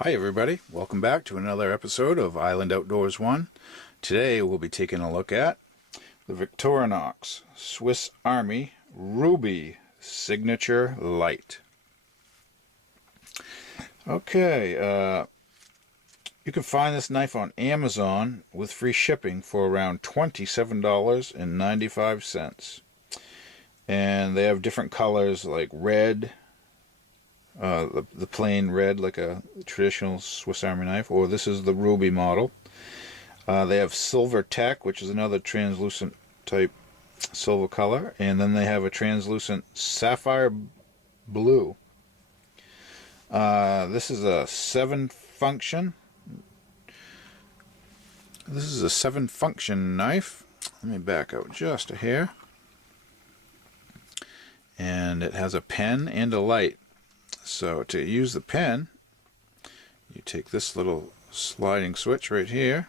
Hi everybody, welcome back to another episode of Island Outdoors 1. Today we'll be taking a look at the Victorinox Swiss Army Ruby Signature Lite. Okay, you can find this knife on Amazon with free shipping for around $27.95. And they have different colors like red, the plain red like a traditional Swiss Army knife, or this is the ruby model. They have silver tech, which is another translucent type silver color, and then they have a translucent sapphire blue. This is a 7-function. This is a 7-function knife. Let me back out just a hair. And it has a pen and a light. So to use the pen, you take this little sliding switch right here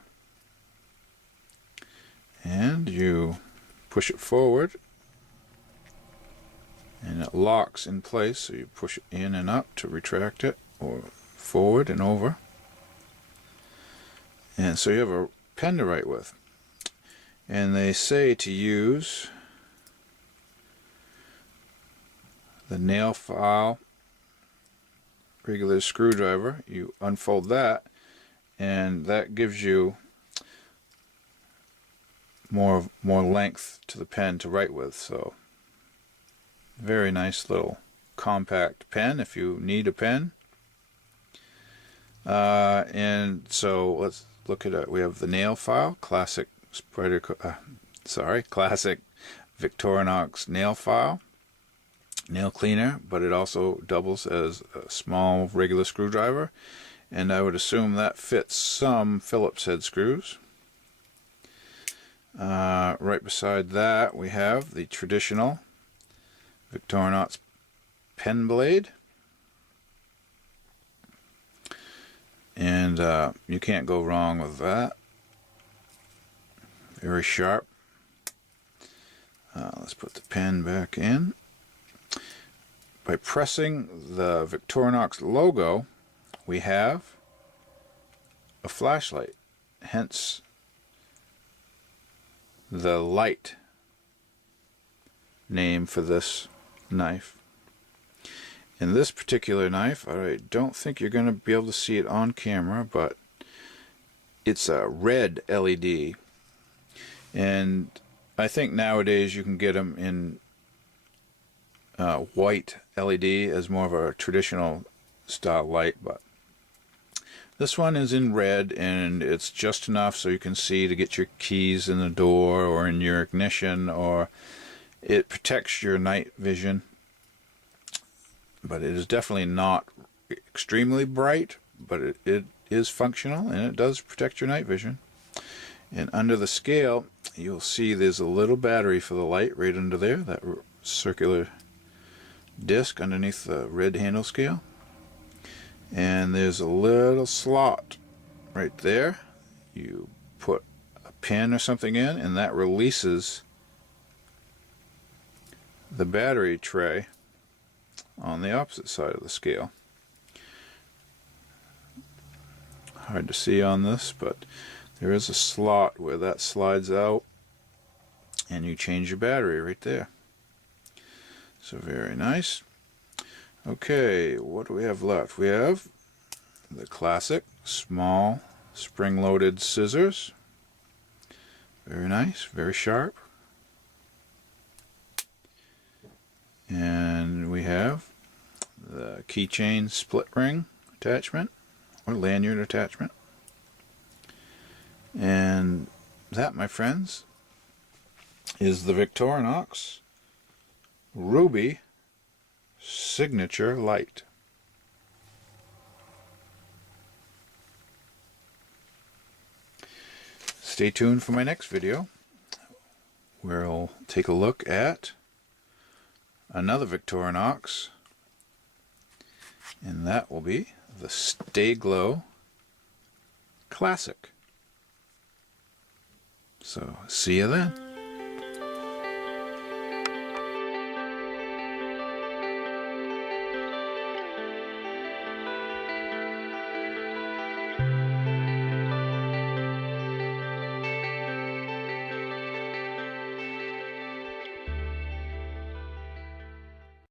and you push it forward and it locks in place, so you push it in and up to retract it, or forward and over, and so you have a pen to write with. And they say to use the nail file regular screwdriver. You unfold that and that gives you more length to the pen to write with. So very nice little compact pen if you need a pen. And so let's look at it. We have the nail file, classic classic Victorinox nail file, nail cleaner, but it also doubles as a small regular screwdriver, and I would assume that fits some Phillips head screws. Right beside that we have the traditional Victorinox pen blade, and you can't go wrong with that. Very sharp. Let's put the pen back in. By pressing the Victorinox logo, we have a flashlight, hence the light name for this knife. In this particular knife, I don't think you're going to be able to see it on camera, but it's a red LED, and I think nowadays you can get them in white LED as more of a traditional style light, but this one is in red, and it's just enough so you can see to get your keys in the door or in your ignition, or it protects your night vision. But it is definitely not extremely bright, but it is functional and it does protect your night vision. And under the scale you'll see there's a little battery for the light right under there, that circular disc underneath the red handle scale, and there's a little slot right there. You put a pin or something in and that releases the battery tray on the opposite side of the scale. Hard to see on this, but there is a slot where that slides out and you change your battery right there. So very nice. Okay, what do we have left? We have the classic small spring-loaded scissors. Very nice, very sharp. And we have the keychain split ring attachment, or lanyard attachment. And that, my friends, is the Victorinox Ruby Signature Lite. Stay tuned for my next video, where I'll take a look at another Victorinox, and that will be the Stay Glow Classic. So see you then.